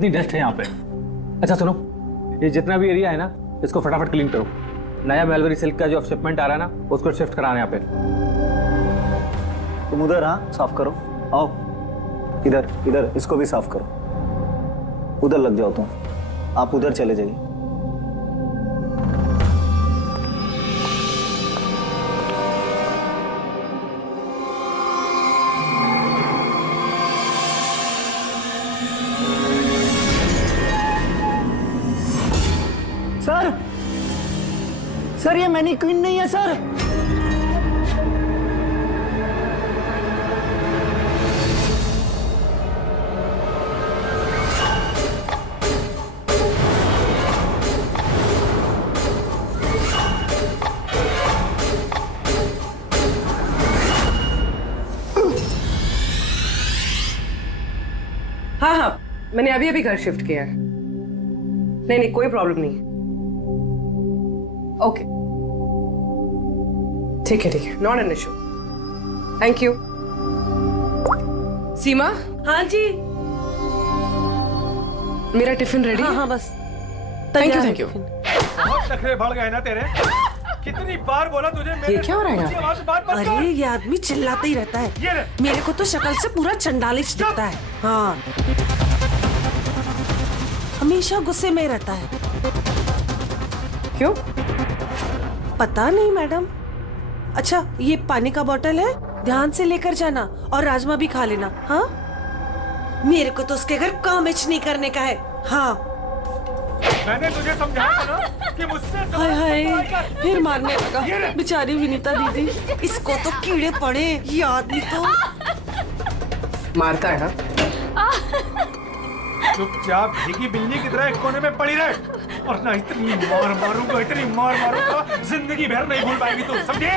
कितनी डस्ट है यहाँ पे। अच्छा सुनो, ये जितना भी एरिया है ना, इसको फटाफट क्लीन करो। नया मेलवरी सिल्क का जो शिपमेंट आ रहा है ना, उसको शिफ्ट कराना यहाँ पे। तुम उधर, हाँ साफ करो। आओ इधर, इधर इसको भी साफ करो। उधर लग जाओ तुम, आप उधर चले जाइए। सर, सर ये मैनीक्वीन नहीं है सर। हाँ हाँ, मैंने अभी अभी घर शिफ्ट किया है। नहीं नहीं, कोई प्रॉब्लम नहीं है। ओके ठीक है, not an issue. Thank you. Seema. हाँ जी। मेरा टिफिन रेडी? हाँ हाँ बस। Thank you. बहुत नखरे बढ़ गए ना तेरे। कितनी बार बोला तुझे मेरे ये क्या हो रहा है यहाँ पे? आवाज़ में बात मत कर। अरे ये आदमी चिल्लाता ही रहता है। ये ले। मेरे को तो शक्ल से पूरा चंडालिश दिखता है। हाँ, हमेशा गुस्से में रहता है। क्यों? पता नहीं मैडम। अच्छा ये पानी का बोतल है, ध्यान से लेकर जाना और राजमा भी खा लेना। हाँ, मेरे को तो उसके घर काम नहीं करने का है। हाँ। मैंने तुझे समझाया था ना कि मुझसे हाय हाय, फिर मारने लगा बेचारी विनीता दीदी। इसको तो कीड़े पड़े, ये आदमी तो मारता है ना। चुपचाप भीगी बिल्ली की तरह एक कोने में पड़ी रहे, और ना इतनी मार मारूंगा, इतनी मार मारूंगा, जिंदगी भर नहीं भूल पाएगी तू, समझे?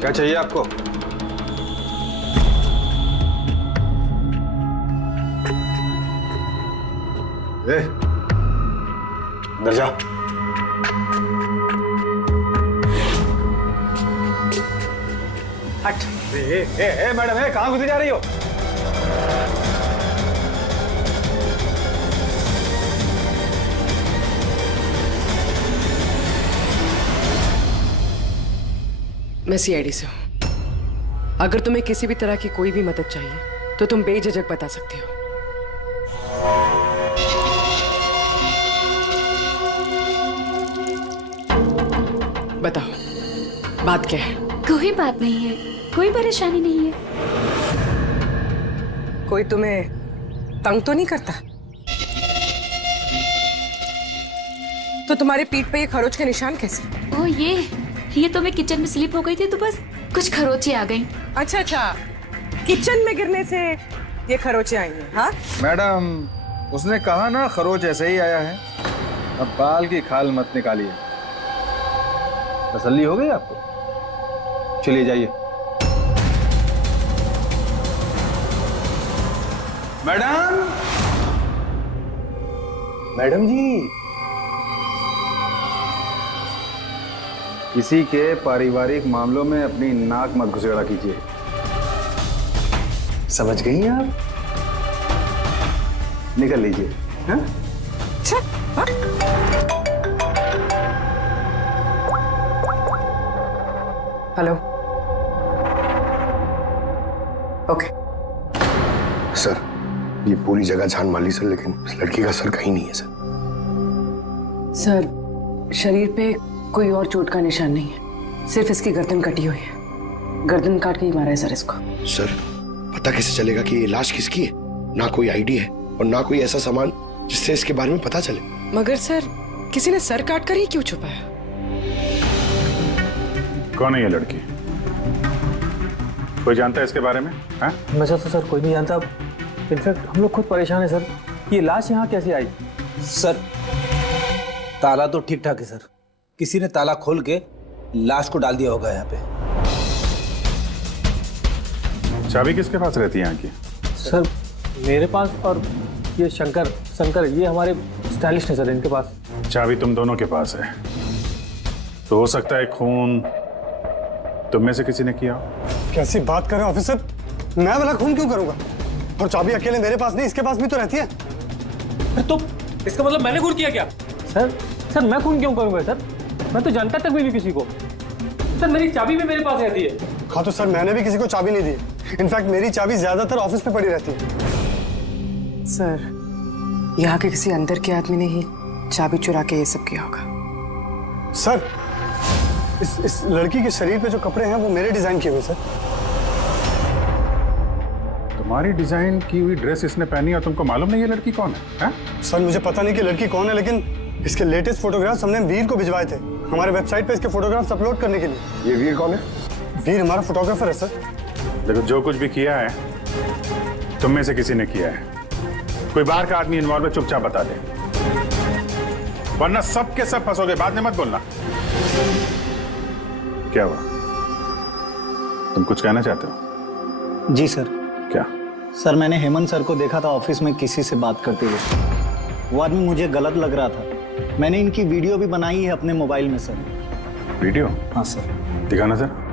क्या चाहिए आपको? अंदर जा। हट। मैडम, कहाँ घुसी जा रही हो? मैं सीआईडी से हूँ। अगर तुम्हें किसी भी तरह की कोई भी मदद चाहिए तो तुम बेझिझक बता सकती हो। बताओ, बात क्या है? कोई बात नहीं है, कोई परेशानी नहीं है। कोई तुम्हें तंग तो नहीं करता? तो तुम्हारे पीठ पे ये खरोच के निशान कैसे? ओ ये तो मैं किचन में स्लिप हो गई थी तो बस कुछ खरोचे आ गई। अच्छा, किचन में गिरने से ये खरोचे आई हैं। हाँ मैडम, उसने कहा ना खरोच ऐसे ही आया है। अब बाल की खाल मत निकालिए। तसल्ली हो गई आपको? चलिए जाइए। मैडम, मैडम जी, किसी के पारिवारिक मामलों में अपनी नाक मत घुसेड़ा कीजिए। समझ गई हैं आप? निकल लीजिए। हाँ? हेलो। ओके। सर, ये पूरी जगह जान मान ली सर, लेकिन उस लड़की का सर कहीं नहीं है सर। सर, शरीर पे कोई और चोट का निशान नहीं है, सिर्फ इसकी गर्दन कटी हुई है। गर्दन काट के ही मारा है सर इसको। सर, पता कैसे चलेगा कि ये लाश किसकी है? ना कोई आईडी है और ना कोई ऐसा सामान जिससे इसके बारे में पता चले। मगर सर, किसी ने सर काट कर ही क्यों छुपाया? कौन है ये लड़की? कोई जानता है इसके बारे में? हाँ? वैसे तो सर कोई नहीं जानता। इनफैक्ट हम लोग खुद परेशान है सर, ये लाश यहाँ कैसे आई? सर, ताला तो ठीक ठाक है सर। किसी ने ताला खोल के लाश को डाल दिया होगा यहाँ पे। चाबी किसके पास रहती है यहाँ की? सर मेरे पास, और ये शंकर, ये हमारे स्टाइलिश है सर इनके पास। चाबी तुम दोनों के पास है, तो हो सकता है खून तुम में से किसी ने किया हो। कैसी बात कर रहे हो ऑफिसर? मैं वाला खून क्यों करूंगा? और चाबी अकेले मेरे पास नहीं, इसके पास भी तो रहती है। तो इसका मतलब मैंने खून किया क्या? सर मैं खून क्यों करूंगा सर? मैं तो जानता तक भी नहीं किसी को। सर मेरी चाबी भी मेरे पास रहती है। हाँ तो सर मैंने भी किसी को चाबी नहीं दी। इनफैक्ट मेरी चाबी ज्यादातर ऑफिस में पड़ी रहती है। सर यहाँ के किसी अंदर के आदमी ने ही चाबी चुरा के ये सब किया होगा। सर इस लड़की के शरीर पे जो कपड़े हैं वो मेरे डिजाइन किए हुए सर। तुम्हारी डिजाइन की हुई ड्रेस इसने पहनी और तुमको मालूम नहीं ये लड़की कौन है? सर मुझे पता नहीं कि लड़की कौन है, लेकिन इसके लेटेस्ट फोटोग्राफ्स हमने वीर को भिजवाए थे हमारे वेबसाइट पे इसके फोटोग्राफ्स अपलोड करने के लिए। ये वीर कौन है? वीर हमारा फोटोग्राफर है सर। देखो जो कुछ भी किया है तुम में से किसी ने किया है। कोई बाहर का आदमी इन्वॉल्व है, चुपचाप बता दे, वरना सब के सब फंसोगे। बाद में मत बोलना। क्या हुआ? तुम कुछ कहना चाहते हो? जी सर। क्या? सर मैंने हेमंत सर को देखा था ऑफिस में किसी से बात करते हुए। वो आदमी मुझे गलत लग रहा था। मैंने इनकी वीडियो भी बनाई है अपने मोबाइल में सर। वीडियो? हाँ सर। दिखाना सर।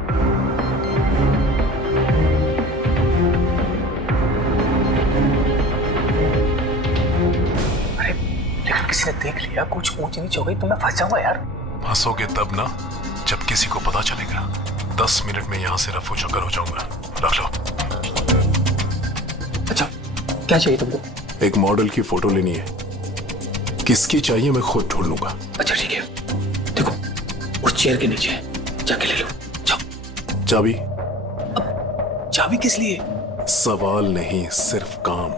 लेकिन किसी ने देख लिया, कुछ ऊंच नीच हो गई तो मैं फंस जाऊंगा यार। फंसोगे तब ना जब किसी को पता चलेगा। 10 मिनट में यहाँ से रफू चक्कर हो जाऊंगा। रख लो। अच्छा क्या चाहिए तुमको? एक मॉडल की फोटो लेनी है। किसकी चाहिए मैं खुद ढूंढ लूंगा। अच्छा ठीक है, देखो उस चेयर के नीचे जाके ले लो। जाओ। चाबी? चाबी किस लिए? सवाल नहीं, सिर्फ काम।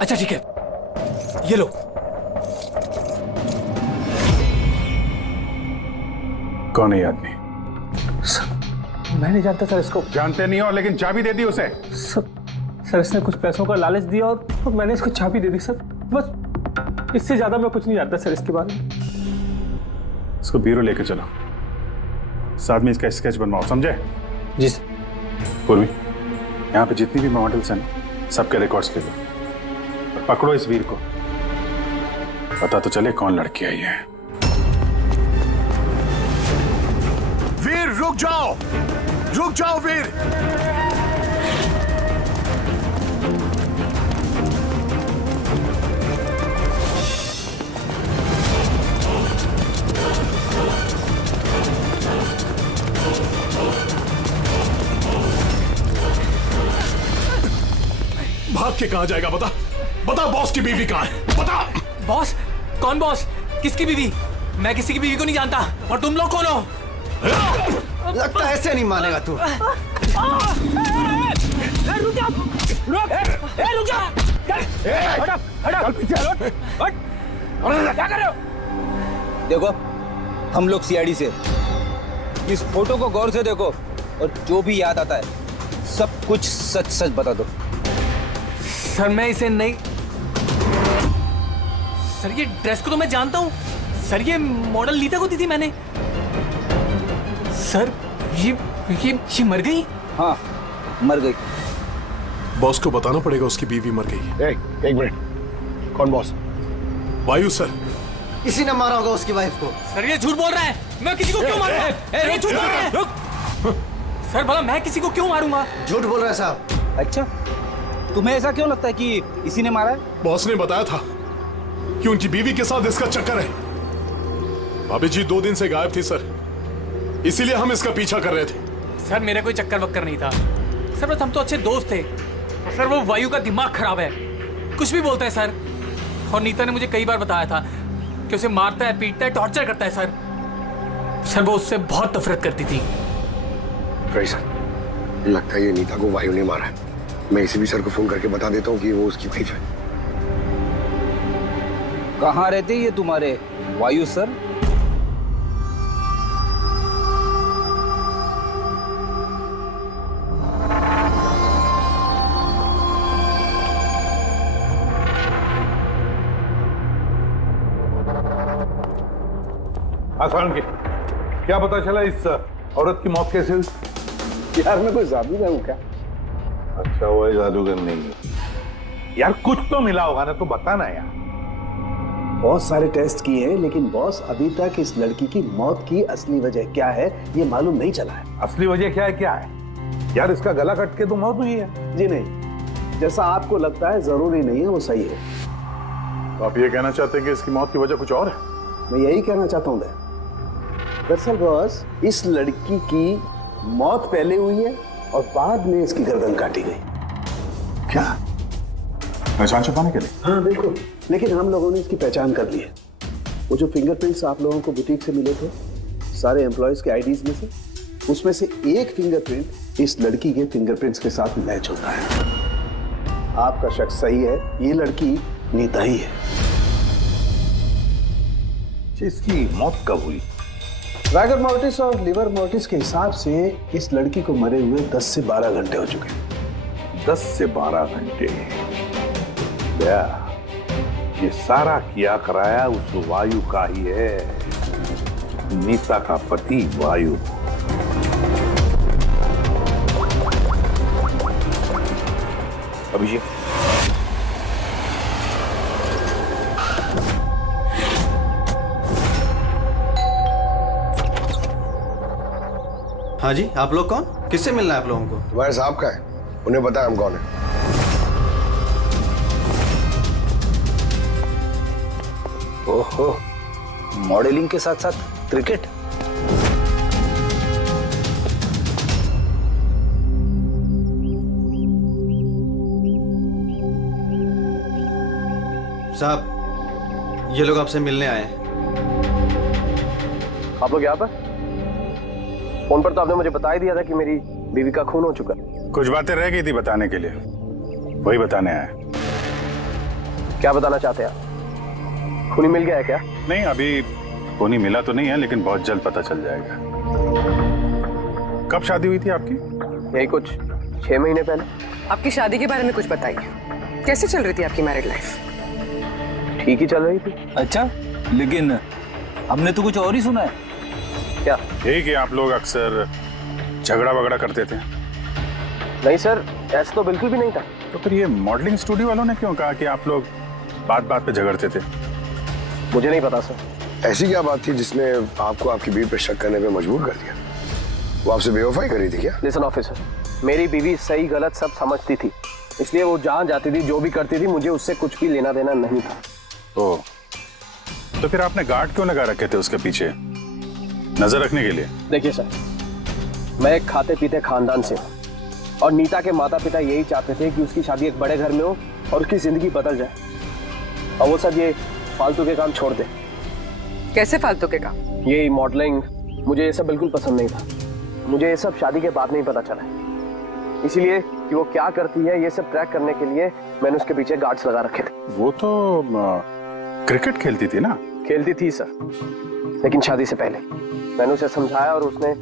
अच्छा ठीक है, ये लो। कौन है ये आदमी? सर मैं नहीं जानता सर इसको। जानते नहीं हो, लेकिन चाबी दे दी उसे। सर इसने कुछ पैसों का लालच दिया और तो मैंने इसको चाबी दे दी सर। बस इससे ज्यादा मैं कुछ नहीं जानता सर इसके बारे में। इसको ब्यूरो लेके चलो, साथ में इसका स्केच बनवाओ, समझे? जी सर। पूर्वी, यहाँ पे जितनी भी मॉडल्स हैं सबके रिकॉर्ड्स ले लो और पकड़ो इस वीर को। पता तो चले कौन लड़की आई है। वीर रुक जाओ वीर। भाग के कहां जाएगा? बता बॉस की बीवी कहां है? बता। बॉस? कौन बॉस? किसकी बीवी? मैं किसी की बीवी को नहीं जानता। और तुम लोग कौन हो? लगता है ऐसे नहीं मानेगा तू। क्या कर रहे हो? देखो हम लोग सीआईडी से, इस फोटो को गौर से देखो और जो भी याद आता है सब कुछ सच सच बता दो। सर मैं इसे नहीं। सर ये ड्रेस को तो मैं जानता हूँ सर। ये मॉडल नीता को दी थी मैंने। सर ये मर गई? हाँ मर गई। बॉस को बताना पड़ेगा उसकी बीवी मर गई। एक मिनट, कौन बॉस? वायु सर। इसी ने मारा होगा उसकी वाइफ को। सर ये झूठ बोल रहा है। मैं किसी को क्यों मारूंगा? ये झूठ बोल रहा है। सर भला मैं किसी को क्यों मारूंगा? झूठ बोल रहा है साहब। अच्छा तुम्हें ऐसा क्यों लगता है कि इसी ने मारा है? बॉस ने बताया था कि उनकी बीवी के साथ इसका चक्कर है। भाभी जी 2 दिन से गायब थी सर, इसीलिए हम इसका पीछा कर रहे थे। सर मेरा कोई चक्कर वक्कर नहीं था सर, बस हम तो अच्छे दोस्त थे। सर वो वायु का दिमाग खराब है, कुछ भी बोलता है सर। और नीता ने मुझे कई बार बताया था कि उसे मारता है, पीटता है, टॉर्चर करता है सर। सर वो उससे बहुत नफरत करती थी। सर लगता है ये नीता को वायु ने मारा है। मैं इसी भी सर को फोन करके बता देता हूँ कि वो उसकी वाइफ है। कहाँ रहते ये तुम्हारे वायु सर? आसान की क्या पता चला इस औरत की मौत कैसे हुई? यार मैं कोई जादूगर हूँ क्या? अच्छा वो जादूगर नहीं है यार, कुछ तो मिला होगा ना, तो बताना यार। बहुत सारे टेस्ट किए हैं, लेकिन बॉस अभी तक इस लड़की की मौत की असली वजह क्या है ये मालूम नहीं चला है। असली वजह क्या है यार? इसका गला कट के तो मौत हुई है। जी नहीं, जैसा आपको लगता है जरूरी नहीं है वो सही है। तो आप ये कहना चाहते हैं कि इसकी मौत की वजह कुछ और है? मैं यही कहना चाहता हूँ। दरअसल बॉस, इस लड़की की मौत पहले हुई है और बाद में इसकी गर्दन काटी गई। क्या? पहचान छुपाने के लिए? हाँ बिल्कुल, लेकिन हम लोगों ने इसकी पहचान कर ली है। वो जो फिंगरप्रिंट्स आप लोगों को बुटीक से मिले थे सारे एम्प्लॉयज के आईडीज में से, उसमें से एक फिंगरप्रिंट इस लड़की के फिंगरप्रिंट्स के साथ मैच होता है। आपका शक सही है, ये लड़की नीता ही है। इसकी मौत कब हुई? रागर मोर्टिस और लिवर मोर्टिस के हिसाब से इस लड़की को मरे हुए 10 से 12 घंटे हो चुके हैं। 10 से 12 घंटे? ये सारा किया कराया उस वायु का ही है, नीता का पति वायु। अभिषेक, हाँ जी, आप लोग कौन? किससे मिलना है आप लोगों को? तुम्हारे साहब का है, उन्हें पता है हम कौन है। ओहो, मॉडलिंग के साथ साथ क्रिकेट। साहब, ये लोग आपसे मिलने आए हैं। आप लोग यहाँ पर? फोन पर तो आपने मुझे बता ही दिया था कि मेरी बीवी का खून हो चुका। कुछ बातें रह गई थी बताने के लिए, वही बताने आया। क्या बताना चाहते हैं आप? खूनी मिल गया है क्या? नहीं, अभी खूनी मिला तो नहीं है, लेकिन बहुत जल्द पता चल जाएगा। कब शादी हुई थी आपकी? यही कुछ 6 महीने पहले। आपकी शादी के बारे में कुछ बताइए। कैसे चल रही थी आपकी मैरिड लाइफ? ठीक ही चल रही थी। अच्छा, लेकिन हमने तो कुछ और ही सुना है। क्या? यही कि आप लोग अक्सर झगड़ा वगड़ा करते थे। नहीं सर, ऐसा तो बिल्कुल भी नहीं था। तो फिर ये मॉडलिंग स्टूडियो वालों ने क्यों कहा कि आप लोग बात बात पे झगड़ते थे? मुझे नहीं पता सर। ऐसी क्या बात थी जिसने आपको आपकी बीवी पे शक करने पे मजबूर कर दिया? वो आपसे बेवफाई कर रही थी क्या? लिसन ऑफिसर, मेरी बीवी सही गलत सब समझती थी, इसलिए वो जहाँ जाती थी, जो भी करती थी, मुझे उससे कुछ भी लेना देना नहीं था। तो फिर आपने गार्ड क्यों लगा रखे थे उसके पीछे, नजर रखने के लिए? देखिए सर, मैं एक खाते पीते खानदान से हूँ और नीता के माता पिता यही चाहते थे कि उसकी शादी एक बड़े घर में हो और उसकी जिंदगी बदल जाए, और वो सब ये फालतू के काम छोड़ दे। कैसे फालतू के काम? ये मॉडलिंग, मुझे ये सब बिल्कुल पसंद नहीं था। मुझे ये सब शादी के बाद नहीं पता चला, इसीलिए कि वो क्या करती है ये सब ट्रैक करने के लिए मैंने उसके पीछे गार्ड्स लगा रखे थे। वो तो क्रिकेट खेलती थी ना? खेलती थी सर, लेकिन शादी से पहले मैंने उसे समझाया और उसने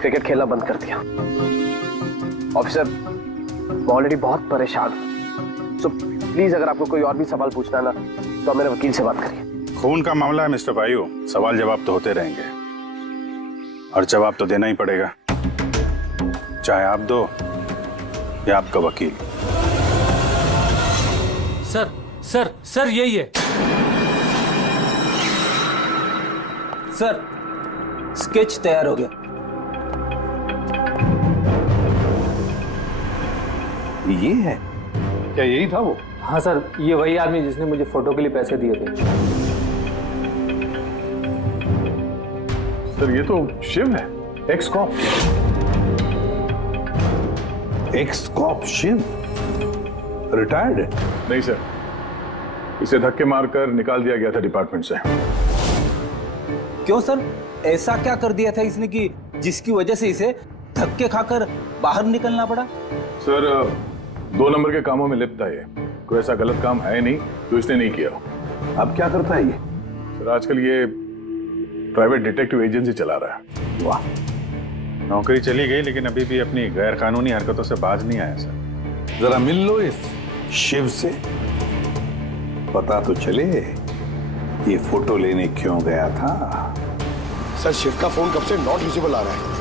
क्रिकेट खेलना बंद कर दिया। ऑफिसर, मैं ऑलरेडी बहुत परेशान हूँ, सो प्लीज अगर आपको कोई और भी सवाल पूछना है ना, तो मेरे वकील से बात करिए। खून का मामला है मिस्टर वायु, सवाल जवाब तो होते रहेंगे और जवाब तो देना ही पड़ेगा, चाहे आप दो या आपका वकील। सर सर सर, यही है सर। स्केच तैयार हो गया। ये है क्या? यही था वो? हाँ सर, ये वही आदमी जिसने मुझे फोटो के लिए पैसे दिए थे। सर ये तो शिव है, ex cop. Ex cop Shiv retired है? नहीं सर, इसे धक्के मारकर निकाल दिया गया था डिपार्टमेंट से। क्यों सर, ऐसा क्या कर दिया था इसने कि जिसकी वजह से इसे धक्के खाकर बाहर निकलना पड़ा? सर 2 नंबर के कामों में लिप्त है ये, कोई ऐसा गलत काम है नहीं जो इसने नहीं किया हो। अब क्या करता है ये? सर आजकल ये प्राइवेट डिटेक्टिव एजेंसी चला रहा है। वाह, नौकरी चली गई लेकिन अभी भी अपनी गैर कानूनी हरकतों से बाज नहीं आया सर। जरा मिल लो इस शिव से, पता तो चले ये फोटो लेने क्यों गया था। सर शिव का फोन कब से नॉट रीचेबल आ रहा है।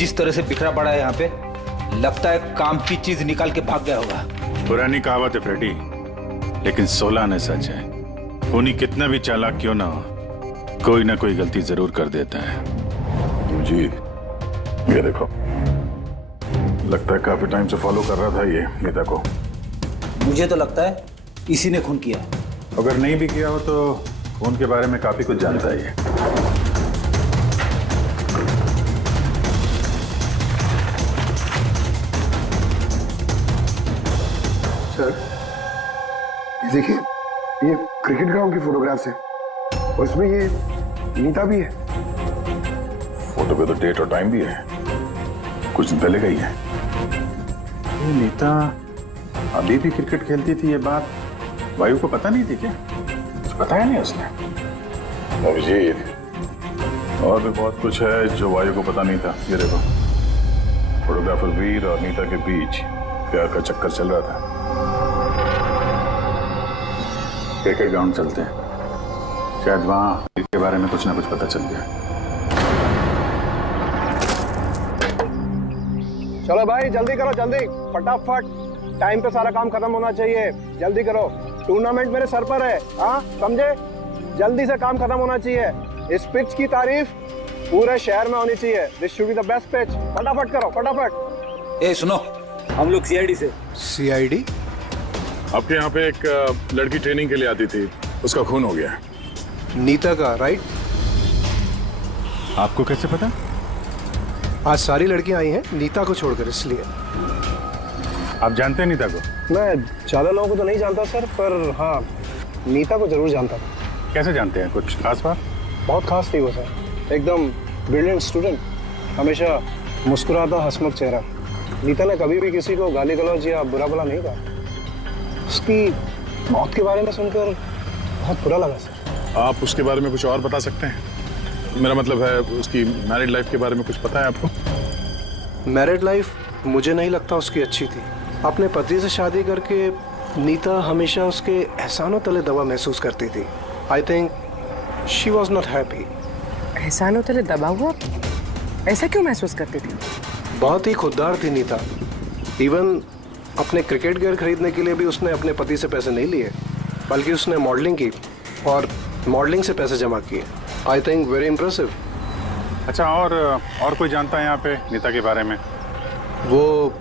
जिस तरह से बिखरा पड़ा है यहाँ पे, लगता है काम की चीज निकाल के भाग गया होगा। पुरानी कहावत है फ्रेडी, लेकिन 16 आने सच है। खूनी कितना भी चालाक क्यों ना हो, कोई ना कोई गलती जरूर कर देता है। जी ये देखो, लगता है काफी टाइम से फॉलो कर रहा था ये नीता को। मुझे तो लगता है इसी ने खून किया। अगर नहीं भी किया हो तो खून के बारे में काफी कुछ जानता है ये। सर ये देखिए, ये क्रिकेट ग्राउंड की फोटोग्राफ्स है और इसमें ये नीता भी है। फोटो पे तो डेट और टाइम भी है, कुछ दिन पहले गई है। ये नीता अभी भी क्रिकेट खेलती थी, ये बात वायु को पता नहीं थी क्या? बताया नहीं उसने। अभिजीत, और भी बहुत कुछ है जो वायु को पता नहीं था। ये देखो, फोटोग्राफर वीर और नीता के बीच प्यार का चक्कर चल रहा था। क्रिकेट ग्राउंड चलते हैं, शायद वहां के बारे में कुछ ना कुछ पता चल गया। चलो भाई जल्दी करो, जल्दी फटाफट, टाइम पे सारा काम खत्म होना चाहिए। जल्दी करो, टूर्नामेंट मेरे सर पर है, हाँ समझे? जल्दी से काम खत्म होना चाहिए। इस पिच की तारीफ पूरे शहर में होनी चाहिए। This should be the best pitch. फटाफट करो, फटाफट। ए सुनो, हम लोग सीआईडी से। सीआईडी? आपके यहाँ पे एक लड़की ट्रेनिंग के लिए आती थी, उसका खून हो गया। नीता का, राइट? आपको कैसे पता? आज सारी लड़कियां आई हैं नीता को छोड़कर, इसलिए। आप जानते हैं नीता को? मैं ज्यादा लोगों को तो नहीं जानता सर, पर हाँ नीता को जरूर जानता था। कैसे जानते हैं? कुछ खास बात? बहुत खास थी वो सर, एकदम ब्रिलियंट स्टूडेंट, हमेशा मुस्कुराता हंसमुख चेहरा। नीता ने कभी भी किसी को गाली गलौज या बुरा भला नहीं कहा। उसकी मौत के बारे में सुनकर बहुत बुरा लगा सर। आप उसके बारे में कुछ और बता सकते हैं? मेरा मतलब है उसकी मैरिड लाइफ के बारे में कुछ पता है आपको? मैरिड लाइफ मुझे नहीं लगता उसकी अच्छी थी। अपने पति से शादी करके नीता हमेशा उसके एहसानों तले दबा महसूस करती थी। I think she was not happy. एहसानों तले दबा हुआ? ऐसा क्यों महसूस करती थी? बहुत ही खुददार थी नीता। इवन अपने क्रिकेट गियर खरीदने के लिए भी उसने अपने पति से पैसे नहीं लिए, बल्कि उसने मॉडलिंग की और मॉडलिंग से पैसे जमा किए। I think very impressive. अच्छा, और कोई जानता है यहाँ पे नीता के बारे में? वो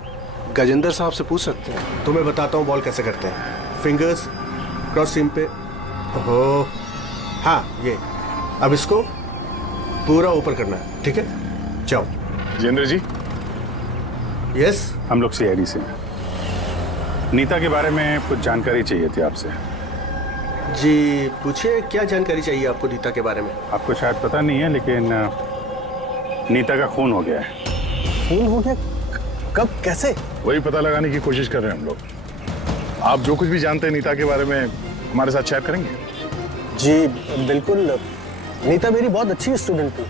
गजेंद्र साहब से पूछ सकते हैं। तुम्हें बताता हूँ बॉल कैसे करते हैं। फिंगर्स क्रॉस सीम पे, हो हाँ ये। अब इसको पूरा ऊपर करना है, ठीक है? जाओ। जितेंद्र जी। यस, हम लोग सीआईडी से। नीता के बारे में कुछ जानकारी चाहिए थी आपसे। जी पूछिए, क्या जानकारी चाहिए आपको नीता के बारे में? आपको शायद पता नहीं है, लेकिन नीता का खून हो गया है। खून हो गया? कब, कैसे? वही पता लगाने की कोशिश कर रहे हैं हम लोग। आप जो कुछ भी जानते हैं नीता के बारे में हमारे साथ शेयर करेंगे? जी बिल्कुल। नीता मेरी बहुत अच्छी स्टूडेंट थी।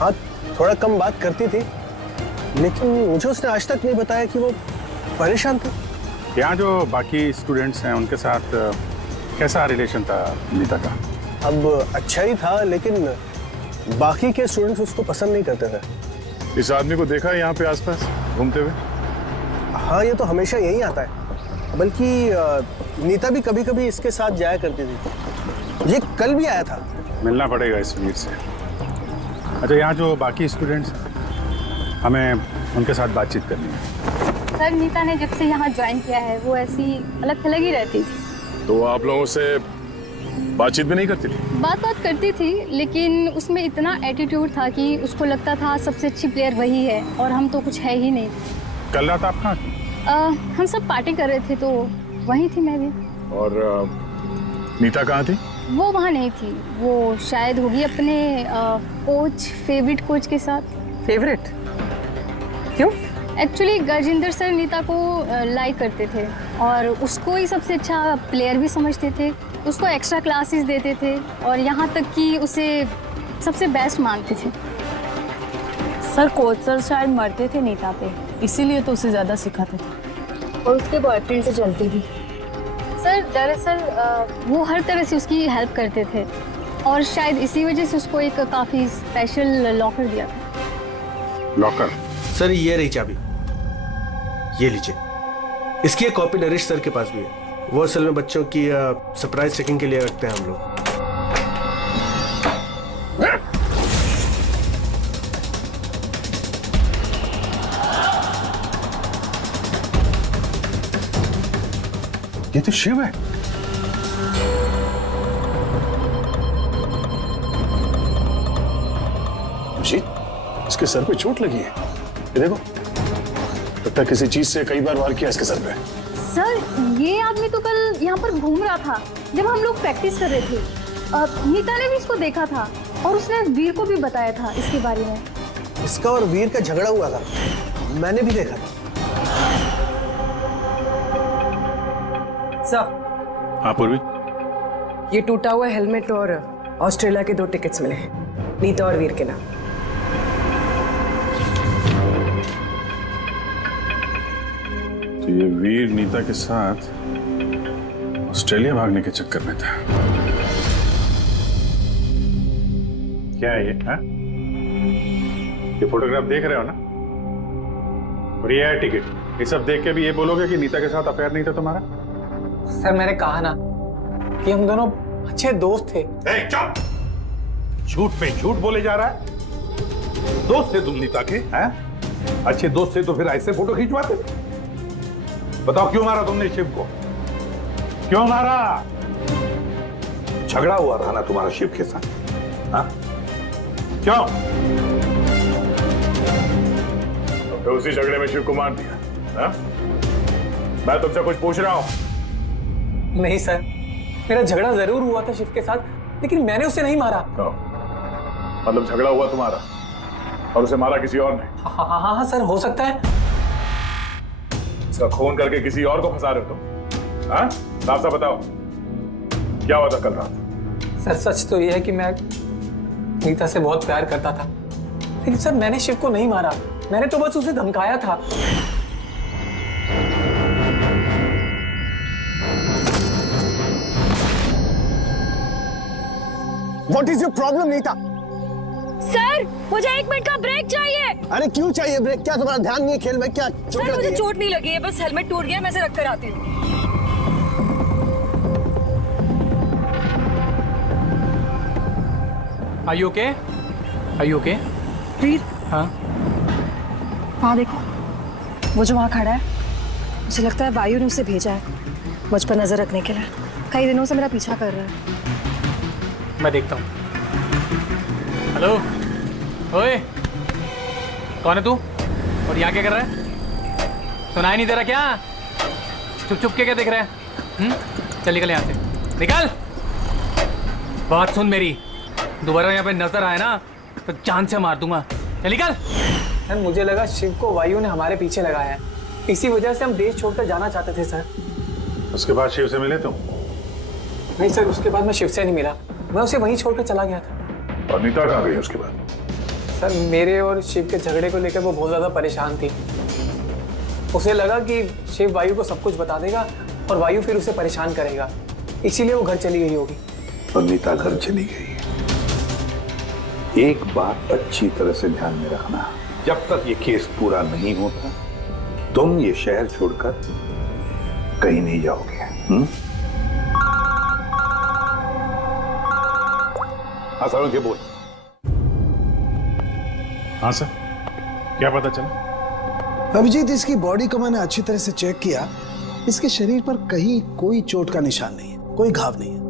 हाँ थोड़ा कम बात करती थी, लेकिन मुझे उसने आज तक नहीं बताया कि वो परेशान थी। यहाँ जो बाकी स्टूडेंट्स हैं उनके साथ कैसा रिलेशन था नीता का? अब अच्छा ही था, लेकिन बाकी के स्टूडेंट्स उसको पसंद नहीं करते थे। इस आदमी को देखा है यहाँ पे आसपास घूमते हुए? हाँ ये तो हमेशा यहीं आता है, बल्कि नीता भी कभी कभी इसके साथ जाया करती थी। ये कल भी आया था। मिलना पड़ेगा इस वीर से। अच्छा, यहाँ जो बाकी स्टूडेंट्स, हमें उनके साथ बातचीत करनी है। सर नीता ने जब से यहाँ ज्वाइन किया है वो ऐसी अलग थलग ही रहती थी। तो आप लोगों से बातचीत भी नहीं करती थी? बात करती थी, लेकिन उसमें इतना एटीट्यूड था कि उसको लगता था सबसे अच्छी प्लेयर वही है और हम तो कुछ है ही नहीं। कल रात आप कहाँ थी? हम सब पार्टी कर रहे थे तो वहीं थी मैं भी। और नीता कहाँ थी? वो वहाँ नहीं थी, वो शायद होगी अपने कोच, फेवरेट कोच के साथ। फेवरेट? क्यों? एक्चुअली गजेंद्र सर नीता को लाइक करते थे और उसको ही सबसे अच्छा प्लेयर भी समझते थे। उसको एक्स्ट्रा क्लासेस देते थे और यहाँ तक कि उसे सबसे बेस्ट मानते थे। सर कोच सर शायद मरते थे नीता पे, इसीलिए तो उसे ज़्यादा सिखाते थे। और उसके बॉयफ्रेंड से चलती थी। सर दरअसल वो हर तरह से उसकी हेल्प करते थे और शायद इसी वजह से उसको एक काफ़ी स्पेशल लॉकर दिया था। लॉकर? सर ये रही चाबी, ये लीजिए। इसकी एक कॉपी नरेश सर के पास भी है। वो असल में बच्चों की सरप्राइज चेकिंग के लिए रखते हैं हम लोग। ये तो शिव है। इसके सर पे चोट लगी है, ये देखो। लगता है किसी चीज से कई बार वार किया इसके सर पे। सर ये आदमी तो कल यहाँ पर घूम रहा था जब हम लोग प्रैक्टिस कर रहे थे। नीता ने भी इसको देखा था और उसने वीर को भी बताया था इसके बारे में। इसका और वीर का झगड़ा हुआ था, मैंने भी देखा था। सर। हाँ पूर्वी, ये टूटा हुआ हेलमेट और ऑस्ट्रेलिया के 2 टिकट्स मिले हैं, नीता और वीर के नाम। तो ये वीर नीता के साथ ऑस्ट्रेलिया भागने के चक्कर में था। क्या है ये? हा? ये फोटोग्राफ देख रहे हो ना? और ये है टिकट। ये सब देख के भी ये बोलोगे कि नीता के साथ अफेयर नहीं था तुम्हारा? सर मैंने कहा ना कि हम दोनों अच्छे दोस्त थे। चुप! झूठ पे झूठ बोले जा रहा है। दोस्त थे तुम नीता के? हैं? अच्छे दोस्त थे तो फिर ऐसे फोटो खिंचवाते? बताओ क्यों मारा तुमने शिव को? क्यों मारा? झगड़ा हुआ था ना तुम्हारा शिव के साथ? हाँ? क्यों? तो उसी झगड़े में शिव को मार दिया? हाँ? मैं तुमसे कुछ पूछ रहा हूं। नहीं सर, मेरा झगड़ा जरूर हुआ था शिव के साथ, लेकिन मैंने उसे नहीं मारा। मतलब झगड़ा हुआ तुम्हारा और उसे मारा किसी और ने? हाँ सर, हो सकता है। इसका खून करके किसी और को फंसा रहे हो तुम? हाँ? साफ साफ बताओ, क्या हुआ था कल रात? सर सच तो यह है कि मैं नीता से बहुत प्यार करता था, लेकिन सर मैंने शिव को नहीं मारा, मैंने तो बस उसे धमकाया था। What is your problem, Nita? Sir मुझे 1 मिनट का ब्रेक चाहिए। अरे क्यों चाहिए ब्रेक? क्या तुम्हारा ध्यान नहीं है खेल में? क्या सर मुझे चोट नहीं लगी है, बस हेलमेट टूट गया, मैं इसे रख कर आती हूँ। Are you okay? Are you okay? वीर, हाँ? वहाँ देखो, वो जो वहाँ खड़ा है, मुझे लगता है वायु ने उसे भेजा है मुझ पर नजर रखने के लिए। कई दिनों से मेरा पीछा कर रहा है। मैं देखता हूँ। हेलो, ओए, कौन है तू? और यहाँ क्या कर रहा है? सुनाई नहीं दे रहा क्या? चुप चुप के क्या देख रहा है? चल निकल यहाँ से, निकल। बात सुन मेरी, दोबारा यहाँ पे नजर आए ना तो जान से मार दूंगा। चल निकल। सर मुझे लगा शिव को वायु ने हमारे पीछे लगाया है, इसी वजह से हम देश छोड़कर जाना चाहते थे सर। उसके बाद शिव से मिले तुम? नहीं सर, उसके बाद मैं शिव से नहीं मिला, मैं उसे वहीं छोड़कर चला गया था। और नीता कहाँ गई उसके बाद? सर मेरे और शिव के झगड़े को लेकर वो बहुत ज्यादा परेशान थी। उसे लगा कि शिव वायु को सब कुछ बता देगा और वायु फिर उसे परेशान करेगा, इसीलिए वो घर चली गई होगी। और नीता घर चली गई। एक बात अच्छी तरह से ध्यान में रखना, जब तक ये केस पूरा नहीं होता तुम ये शहर छोड़कर कहीं नहीं जाओगे। हाँ सर, के बोल। हाँ सर, क्या पता चला? अभिजीत, इसकी बॉडी को मैंने अच्छी तरह से चेक किया। इसके शरीर पर कहीं कोई चोट का निशान नहीं है, कोई घाव नहीं है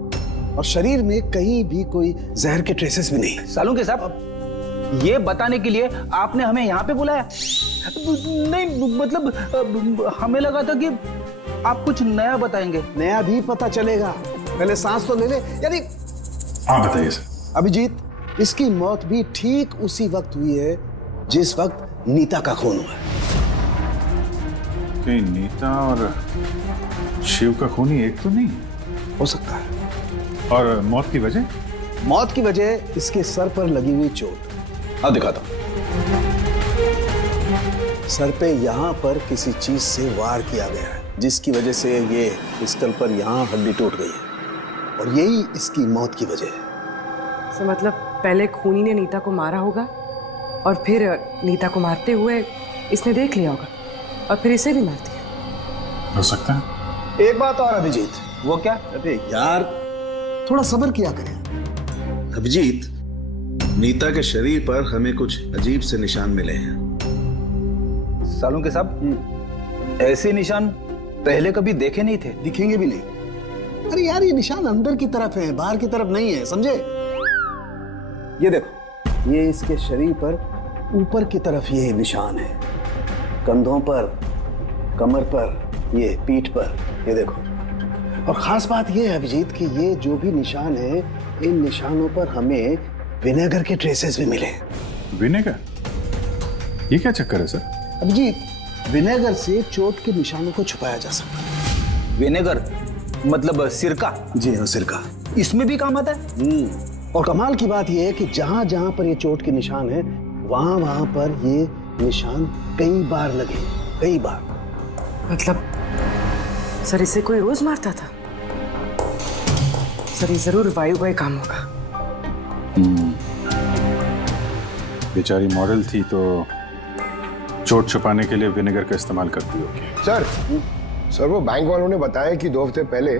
और शरीर में कहीं भी कोई जहर के ट्रेसेस भी नहीं है। सालुंके साहब, ये बताने के लिए आपने हमें यहाँ पे बुलाया? नहीं मतलब हमें लगा था कि आप कुछ नया बताएंगे। नया भी पता चलेगा, पहले सांस तो ले ले। यानी हाँ बताइए सर। अभिजीत, इसकी मौत भी ठीक उसी वक्त हुई है जिस वक्त नीता का खून हुआ है। कहीं नीता और शिव का खूनी एक तो नहीं हो सकता है। और मौत की वजह? मौत की वजह इसके सर पर लगी हुई चोट। हाँ दिखाता हूं। सर पे यहाँ पर किसी चीज से वार किया गया है, जिसकी वजह से ये पिस्टल पर यहाँ हड्डी टूट गई है और यही इसकी मौत की वजह है। मतलब पहले खूनी ने नीता को मारा होगा और फिर नीता को मारते हुए इसने देख लिया होगा और फिर इसे भी मार दिया। हो सकता है। एक बात और अभिजीत। वो क्या? अरे यार थोड़ा सब्र किया करें। अभिजीत, नीता के शरीर पर हमें कुछ अजीब से निशान मिले हैं। सालून के साहब, ऐसे निशान पहले कभी देखे नहीं थे। दिखेंगे भी नहीं। अरे यार ये निशान अंदर की तरफ है, बाहर की तरफ नहीं है, समझे? ये देखो, ये इसके शरीर पर ऊपर की तरफ ये निशान है, कंधों पर, कमर पर, ये पीठ पर, ये देखो। और खास बात ये है अभिजीत कि ये जो भी निशान है, इन निशानों पर हमें विनेगर के ट्रेसेस भी मिले। विनेगर? ये क्या चक्कर है सर? अभिजीत, विनेगर से चोट के निशानों को छुपाया जा सकता है। विनेगर मतलब सिरका? जी हाँ, सिरका इसमें भी काम आता है। और कमाल की बात यह है कि जहां जहां पर ये चोट के निशान है, वहां वहां पर ये निशान कई बार लगे, कई बार। मतलब सर इसे कोई रोज मारता था? सर ये जरूर वायु का ही काम होगा। बेचारी मॉडल थी तो चोट छुपाने के लिए विनेगर का इस्तेमाल करती होगी। सर वो बैंक वालों ने बताया कि 2 हफ्ते पहले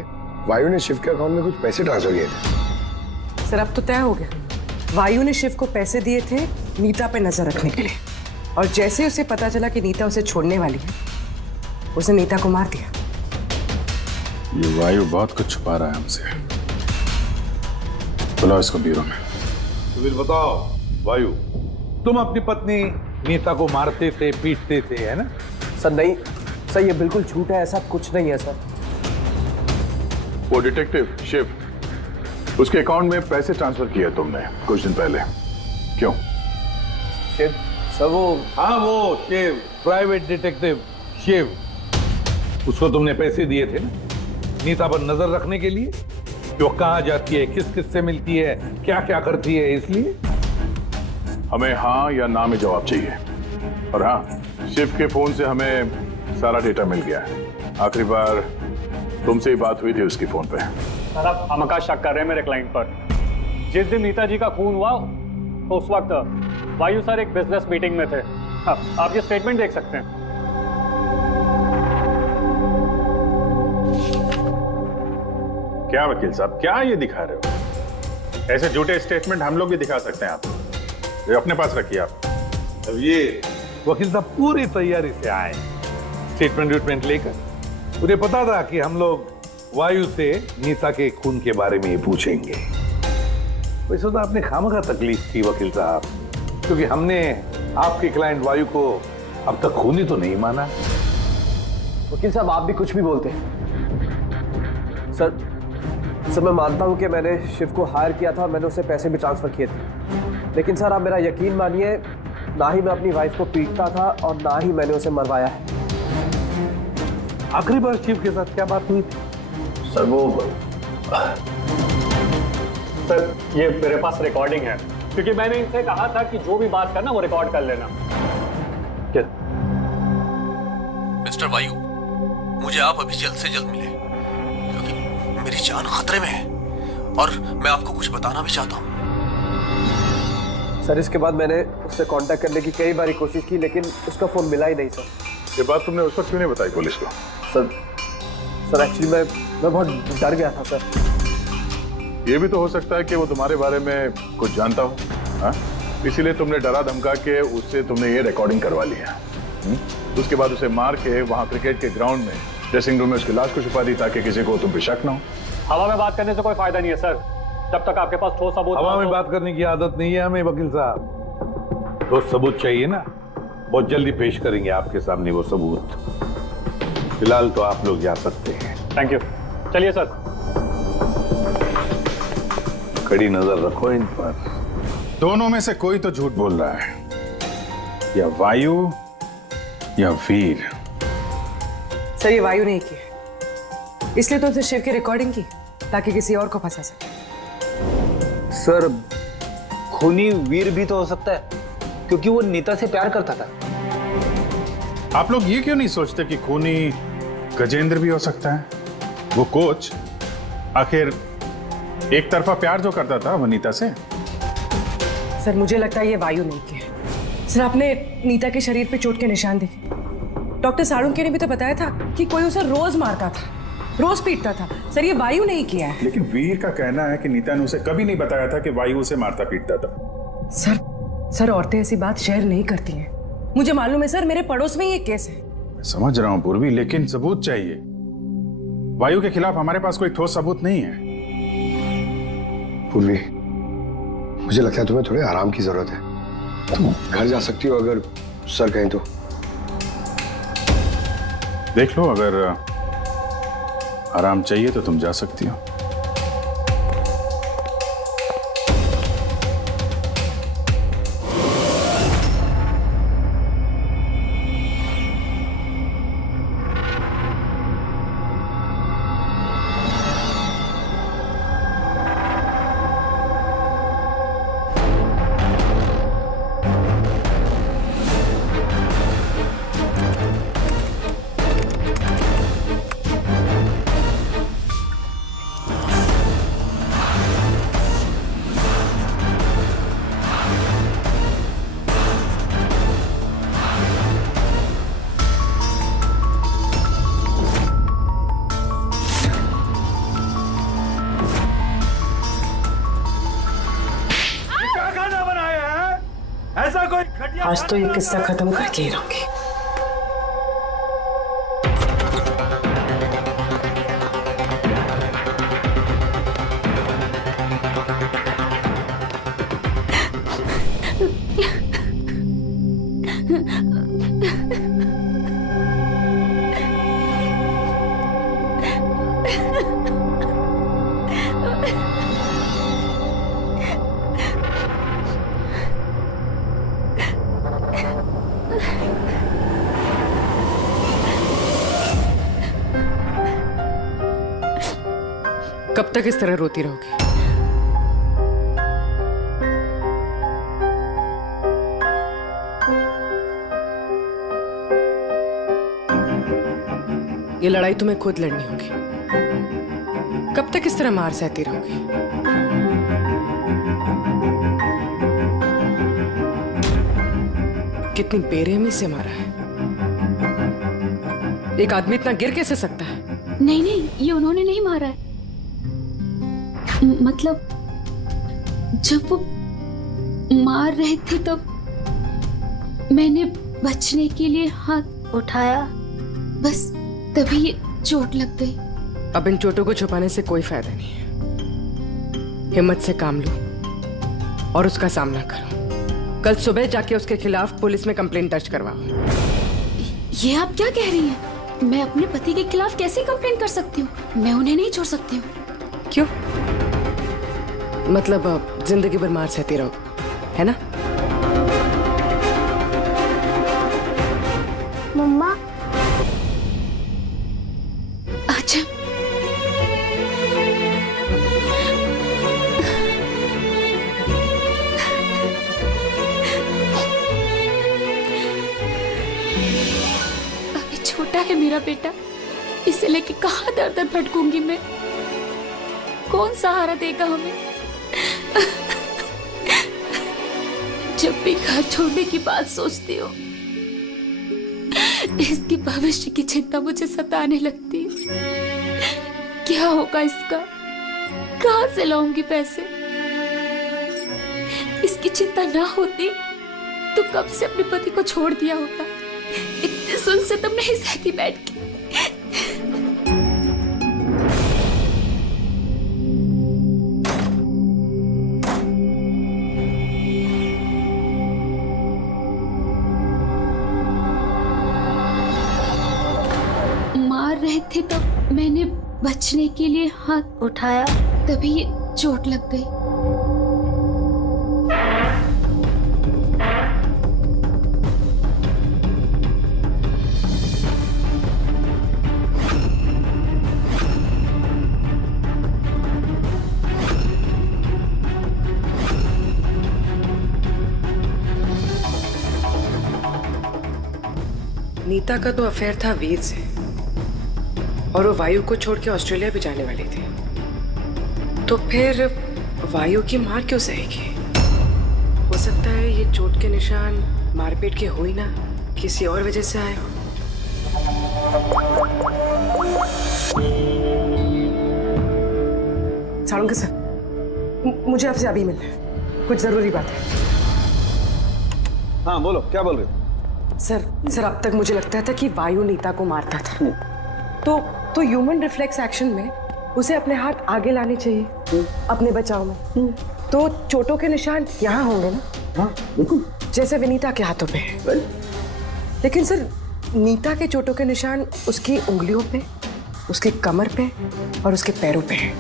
वायु ने शिव के अकाउंट में कुछ पैसे ट्रांसफर किए थे। सर अब तो तय हो गया, वायु ने शिव को पैसे दिए थे नीता पे नजर रखने के लिए, और जैसे उसे पता चला कि नीता उसे छोड़ने वाली है, उसने नीता को मार दिया। ये वायु बहुत कुछ छुपा रहा है हमसे। बुलाओ इसको ब्यूरो में। तो फिर बताओ वायु, तुम अपनी पत्नी नीता को मारते थे, पीटते थे, है ना? सर नहीं सर, ये बिल्कुल झूठ है, ऐसा कुछ नहीं है सर। वो डिटेक्टिव शिव, उसके अकाउंट में पैसे ट्रांसफर किए तुमने कुछ दिन पहले, क्यों? शिव सर वो, हाँ वो शिव, प्राइवेट डिटेक्टिव शिव, उसको तुमने पैसे दिए थे ना नीता पर नजर रखने के लिए, कि वो कहाँ जाती है, किस किस से मिलती है, क्या क्या करती है, इसलिए हमें हाँ या ना में जवाब चाहिए। और हाँ, शिव के फोन से हमें सारा डेटा मिल गया है। आखिरी बार तुमसे ही बात हुई थी उसकी फोन पे। सर आप हमका शक कर रहे हैं मेरे क्लाइंट पर। जिस दिन नीता जी का खून हुआ तो उस वक्त वायु सर एक बिजनेस मीटिंग में थे। हाँ, आप ये स्टेटमेंट देख सकते हैं। क्या वकील साहब, क्या ये दिखा रहे हो? ऐसे झूठे स्टेटमेंट हम लोग भी दिखा सकते हैं आपको, ये अपने पास रखिए आप। अब ये वकील साहब पूरी तैयारी से आए स्टेटमेंट लेकर। उन्हें पता था कि हम लोग वायु से नीता के खून के बारे में पूछेंगे। वैसे तो आपने खामखा तकलीफ की वकील साहब, क्योंकि हमने आपके क्लाइंट वायु को अब तक खूनी तो नहीं माना। वकील साहब आप भी कुछ भी बोलते हैं। सर मैं मानता हूं कि मैंने शिव को हायर किया था और मैंने उसे पैसे भी ट्रांसफर किए थे, लेकिन सर आप मेरा यकीन मानिए, ना ही मैं अपनी वाइफ को पीटता था और ना ही मैंने उसे मरवाया है। आखिरी बार शिव के साथ क्या बात हुई थी? सर वो, सर ये मेरे पास रिकॉर्डिंग है, क्योंकि मैंने इनसे कहा था कि जो भी बात करना वो रिकॉर्ड कर लेना। क्या? मिस्टर वायु, मुझे आप अभी जल्द से जल्द मिले, क्योंकि मेरी जान खतरे में है और मैं आपको कुछ बताना भी चाहता हूँ। सर इसके बाद मैंने उससे कांटेक्ट करने की कई बार कोशिश की, लेकिन उसका फोन मिला ही नहीं सर। ये बात तुमने उस वक्त क्यों नहीं बताई पुलिस को? सर एक्चुअली मैं बहुत डर गया था सर। ये भी तो हो सकता है कि वो तुम्हारे बारे में कुछ जानता हो, हाँ? इसीलिए तुमने डरा धमका के उससे तुमने ये रिकॉर्डिंग करवा लिया। उसके बाद उसे मार के वहां क्रिकेट के ग्राउंड में ड्रेसिंग रूम में उसकी लाश को छुपा दी, ताकि किसी को तुम पे शक ना हो। हवा में बात करने से कोई फायदा नहीं है सर, जब तक आपके पास ठोस सबूत। हवा में बात करने की आदत नहीं है हमें वकील साहब, ठोस सबूत चाहिए ना, बहुत जल्दी पेश करेंगे आपके सामने वो सबूत। फिलहाल तो आप लोग जा सकते हैं। थैंक यू, चलिए सर। कड़ी नजर रखो इन पर। दोनों में से कोई तो झूठ बोल रहा है, या वायु या वीर। सर ये वायु नहीं की, इसलिए तो उसे शिव की रिकॉर्डिंग की ताकि किसी और को फंसा सके। सर खूनी वीर भी तो हो सकता है, क्योंकि वो नीता से प्यार करता था। आप लोग ये क्यों नहीं सोचते कि खूनी गजेंद्र भी हो सकता है? वो कोच आखिर एक तरफा प्यार जो करता था वो नीता से। सर मुझे लगता है ये वायु नहीं की है, सर आपने नीता के शरीर पे चोट के निशान देखे। डॉक्टर साळुंखे ने भी तो बताया था कि कोई उसे रोज मारता था, रोज पीटता था। सर ये वायु नहीं किया है। लेकिन वीर का कहना है कि नीता ने उसे कभी नहीं बताया था कि वायु उसे मारता पीटता था। सर औरतें ऐसी बात शेयर नहीं करती हैं। मुझे मालूम है सर, मेरे पड़ोस में ये केस है। समझ रहा हूं पूर्वी, लेकिन सबूत चाहिए। वायु के खिलाफ हमारे पास कोई ठोस सबूत नहीं है। पूर्वी, मुझे लगता है तुम्हें थोड़े आराम की जरूरत है। तुम घर जा सकती हो अगर सर कहें तो। देख लो, अगर आराम चाहिए तो तुम जा सकती हो। आज तो ये किस्सा खत्म करके ही रहूंगी। कब तक इस तरह रोती रहोगी? ये लड़ाई तुम्हें खुद लड़नी होगी। कब तक इस तरह मार सहती रहोगी? कितनी बेरहमी से मारा है। एक आदमी इतना गिर कैसे सकता है? नहीं नहीं, ये उन्होंने नहीं मारा है। मतलब जब वो मार रहे थे तब मैंने बचने के लिए हाथ उठाया, बस तभी ये चोट लग गई। अब इन चोटों को छुपाने से कोई फायदा नहीं है। हिम्मत से काम लो और उसका सामना करो। कल सुबह जाके उसके खिलाफ पुलिस में कंप्लेंट दर्ज करवाओ। ये आप क्या कह रही हैं? मैं अपने पति के खिलाफ कैसे कंप्लेंट कर सकती हूँ? मैं उन्हें नहीं छोड़ सकती हूँ। क्यों? मतलब जिंदगी भर मार सहती रहो, है ना? मम्मा अच्छा, अभी छोटा है मेरा बेटा, इसे लेके कहाँ दर दर भटकूंगी मैं? कौन सहारा देगा हमें? जब भी घर छोड़ने की बात सोचती हूँ, इसकी भविष्य की चिंता मुझे सताने लगती है। क्या होगा इसका? कहाँ से लाऊंगी पैसे? इसकी चिंता ना होती तो कब से अपने पति को छोड़ दिया होता। इतने सुन से तब नहीं सहती बैठ के। रहे थे तब मैंने बचने के लिए हाथ उठाया, तभी ये चोट लग गई। नीता का तो अफेयर था वीर से, और वो वायु को छोड़ के ऑस्ट्रेलिया भी जाने वाली थी। तो फिर वायु की मार क्यों सहेगी? हो सकता है ये चोट के निशान मारपीट के हुई ना, किसी और वजह से आए हो। साळुंके सर, मुझे आपसे अभी मिलना है, कुछ जरूरी बात है। हाँ बोलो, क्या बोल रहे हो? सर अब तक मुझे लगता था कि वायु नीता को मारता था, तो ह्यूमन रिफ्लेक्स एक्शन में उसे अपने हाथ आगे लाने चाहिए अपने बचाव में। तो चोटों के निशान यहाँ होंगे ना? हाँ बिल्कुल, जैसे विनीता के हाथों पे है। लेकिन सर, नीता के चोटों के निशान उसकी उंगलियों पे, उसकी कमर पे और उसके पैरों पे है।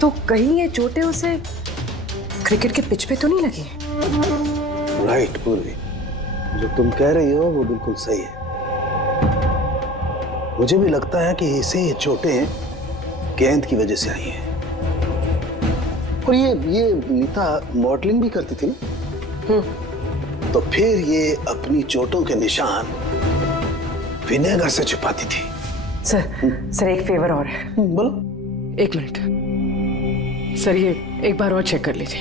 तो कहीं ये चोटें उसे क्रिकेट के पिच पे तो नहीं लगी है? राइट पूर्वी, जो तुम कह रही हो वो बिल्कुल सही है। मुझे भी लगता है कि इसे ये चोटें गेंद की वजह से आई हैं। और ये नीता मॉडलिंग भी करती थी ना, तो फिर ये अपनी चोटों के निशान विनेगर से छुपाती थी। सर एक फेवर और है। बोलो। 1 मिनट सर, ये एक बार और चेक कर लीजिए।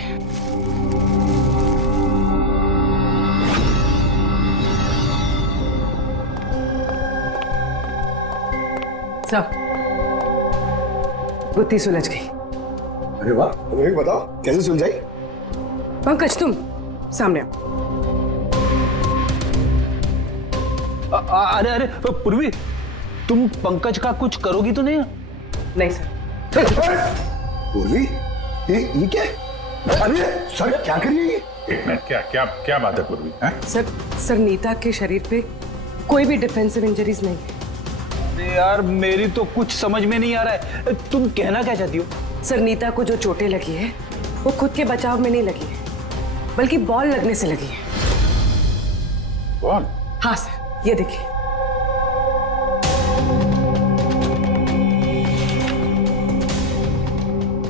सर, गुत्थी सुलझ गई। अरे वाह, अभी बताओ कैसे सुलझाई? पंकज तुम सामने आओ। अरे पूर्वी, तुम पंकज का कुछ करोगी तो नहीं? नहीं सर। पूर्वी, ये क्या है? अरे सर क्या कर रही है? एक मिनट, क्या बात है पूर्वी? सर नीता के शरीर पे कोई भी डिफेंसिव इंजरीज नहीं है। यार मेरी तो कुछ समझ में नहीं आ रहा है, तुम कहना क्या चाहती हो? सर नीता को जो चोटें लगी है वो खुद के बचाव में नहीं लगी है, बल्कि बॉल लगने से लगी है। बॉल? हाँ सर, ये देखिए।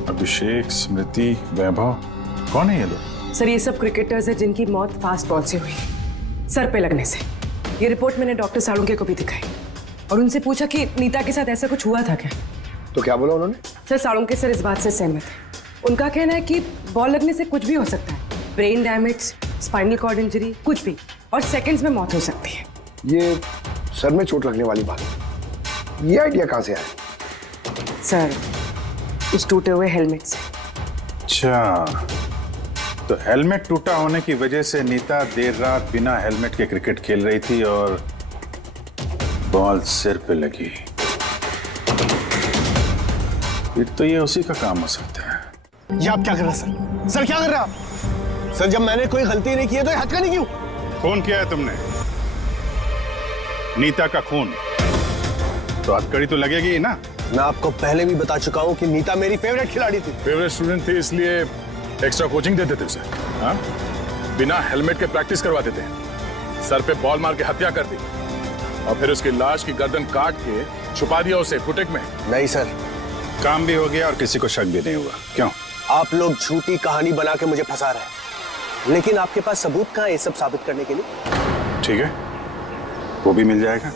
अभिषेक, स्मृति, वैभव, कौन है ये लोग? सर ये सब क्रिकेटर्स हैं जिनकी मौत फास्ट बॉल से हुई, सर पे लगने से। ये रिपोर्ट मैंने डॉक्टर साळुंके को भी दिखाई और उनसे पूछा कि नीता के साथ ऐसा कुछ हुआ था क्या। तो क्या बोला उन्होंने? सर साळुंके सर इस बात से सहमत है। उनका कहना है कि बॉल लगने से कुछ भी हो सकता है, brain damage, spinal cord injury, कुछ भी, और सेकंड्स में मौत हो सकती है। ये सर में चोट लगने वाली बात है, ये आइडिया कहाँ से आया? सर उस टूटे हुए हेलमेट से। अच्छा, तो हेलमेट टूटा होने की वजह से नीता देर रात बिना हेलमेट के क्रिकेट खेल रही थी और बॉल सिर पे लगी। फिर तो ये उसी का काम हो सकता है। ये आप क्या कर रहे हैं सर? क्या कर रहे हैं आप? सर जब मैंने कोई गलती नहीं की है तो हटका नहीं क्यों? खून किया है तुमने, नीता का खून, तो हथकड़ी तो लगेगी ही ना। मैं आपको पहले भी बता चुका हूँ कि नीता मेरी फेवरेट खिलाड़ी थी। फेवरेट स्टूडेंट थी इसलिए एक्स्ट्रा कोचिंग देते थे उसे, हाँ? बिना हेलमेट के प्रैक्टिस करवाते थे, सर पे बॉल मार के हत्या कर दी और फिर उसकी लाश की गर्दन काट के छुपा दिया उसे फुटेक में। नहीं सर, काम भी हो गया और किसी को शक भी नहीं हुआ। क्यों? आप लोग झूठी कहानी बना के मुझे फंसा रहे हैं, लेकिन आपके पास सबूत कहाँ है ये सब साबित करने के लिए? ठीक है, वो भी मिल जाएगा।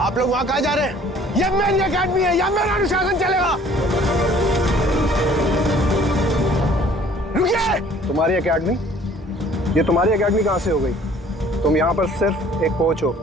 आप लोग वहां कहाँ जा रहे हैं? ये मेरी एकेडमी है, यहाँ मेरा अनुशासन चलेगा। रुकिए! तुम्हारी एकेडमी? ये तुम्हारी एकेडमी कहाँ से हो गई? तुम यहाँ पर सिर्फ एक कोच हो।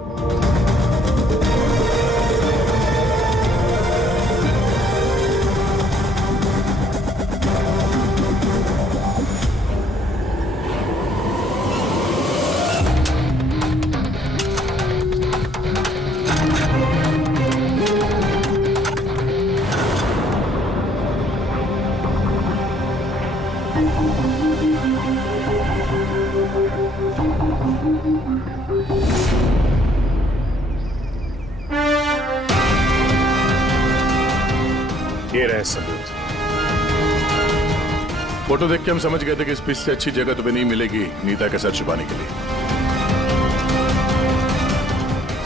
ये रहे सबूत। फोटो देख के हम समझ गए थे कि इस पिच से अच्छी जगह तुम्हें नहीं मिलेगी नीता का सर छुपाने के लिए।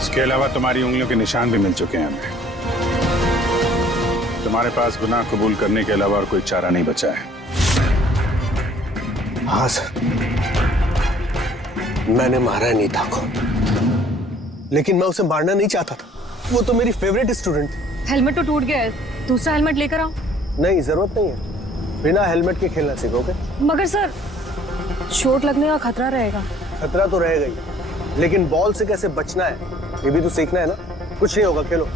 इसके अलावा तुम्हारी उंगलियों के निशान भी मिल चुके हैं हमें। तुम्हारे पास गुनाह कबूल करने के अलावा और कोई चारा नहीं बचा है। हाँ सर, मैंने मारा है नीता को। लेकिन मैं उसे मारना नहीं चाहता था। वो तो मेरी फेवरेट स्टूडेंट थी। हेलमेट तो टूट गया है, दूसरा हेलमेट लेकर आओ। नहीं, जरूरत नहीं है। बिना हेलमेट के खेलना सीखोगे। मगर सर, चोट लगने का खतरा रहेगा। खतरा तो रहेगा ही, लेकिन बॉल से कैसे बचना है ये भी तो सीखना है ना। कुछ नहीं होगा, खेलो।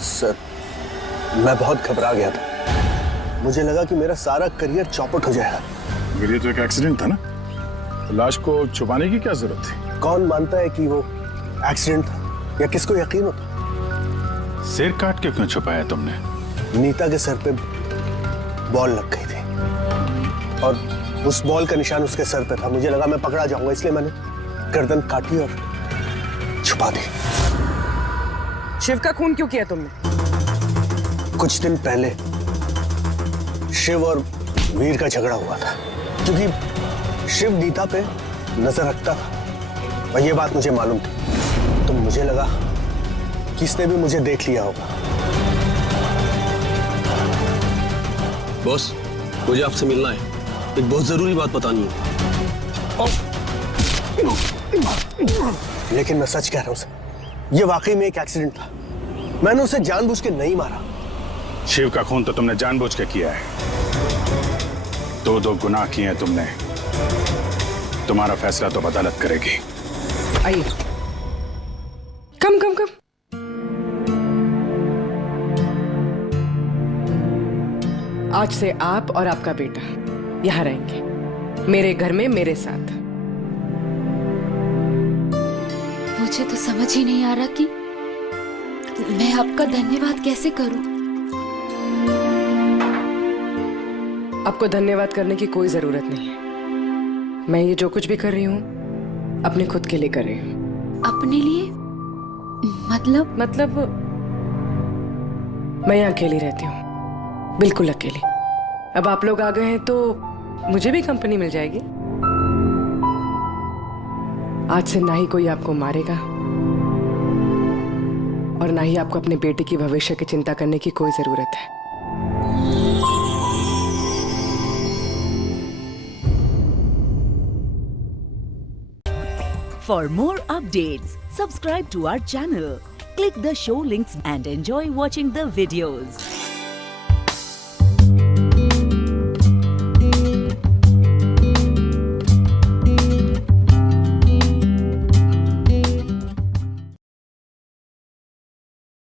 सर, मैं बहुत घबरा गया था। मुझे लगा कि मेरा सारा करियर चौपट हो जाएगा। मगर ये तो एक एक्सीडेंट था ना, लाश को छुपाने की क्या जरूरत थी? कौन मानता है कि वो एक्सीडेंट था, या किसको यकीन होता? सिर काट के क्यों छुपाया तुमने? नीता के सर पे बॉल लग गई थी और उस बॉल का निशान उसके सर पे था। मुझे लगा मैं पकड़ा जाऊंगा, इसलिए मैंने गर्दन काटी और छुपा दी। शिव का खून क्यों किया तुमने? कुछ दिन पहले शिव और वीर का झगड़ा हुआ था, क्योंकि शिव नीता पे नजर रखता था और ये बात मुझे मालूम थी। तो मुझे लगा कि इसने भी मुझे देख लिया होगा। बॉस, मुझे आपसे मिलना है, एक बहुत जरूरी बात बतानी है। लेकिन मैं सच कह रहा हूं सर, ये वाकई में एक एक्सीडेंट था। मैंने उसे जानबूझ के नहीं मारा। शिव का खून तो तुमने जानबूझ के किया है। दो गुनाह किए हैं तुमने। तुम्हारा फैसला तो अदालत करेगी। आइए, कम कम कम। आज से आप और आपका बेटा यहाँ रहेंगे, मेरे घर में मेरे साथ। मुझे तो समझ ही नहीं आ रहा कि मैं आपका धन्यवाद कैसे करूं। आपको धन्यवाद करने की कोई जरूरत नहीं है। मैं ये जो कुछ भी कर रही हूँ अपने खुद के लिए कर रही हूँ। अपने लिए? मतलब मैं यहाँ अकेली रहती हूँ, बिल्कुल अकेली। अब आप लोग आ गए हैं तो मुझे भी कंपनी मिल जाएगी। आज से ना ही कोई आपको मारेगा और ना ही आपको अपने बेटे की भविष्य की चिंता करने की कोई जरूरत है। For more updates, subscribe to our channel, click the show links and enjoy watching the videos.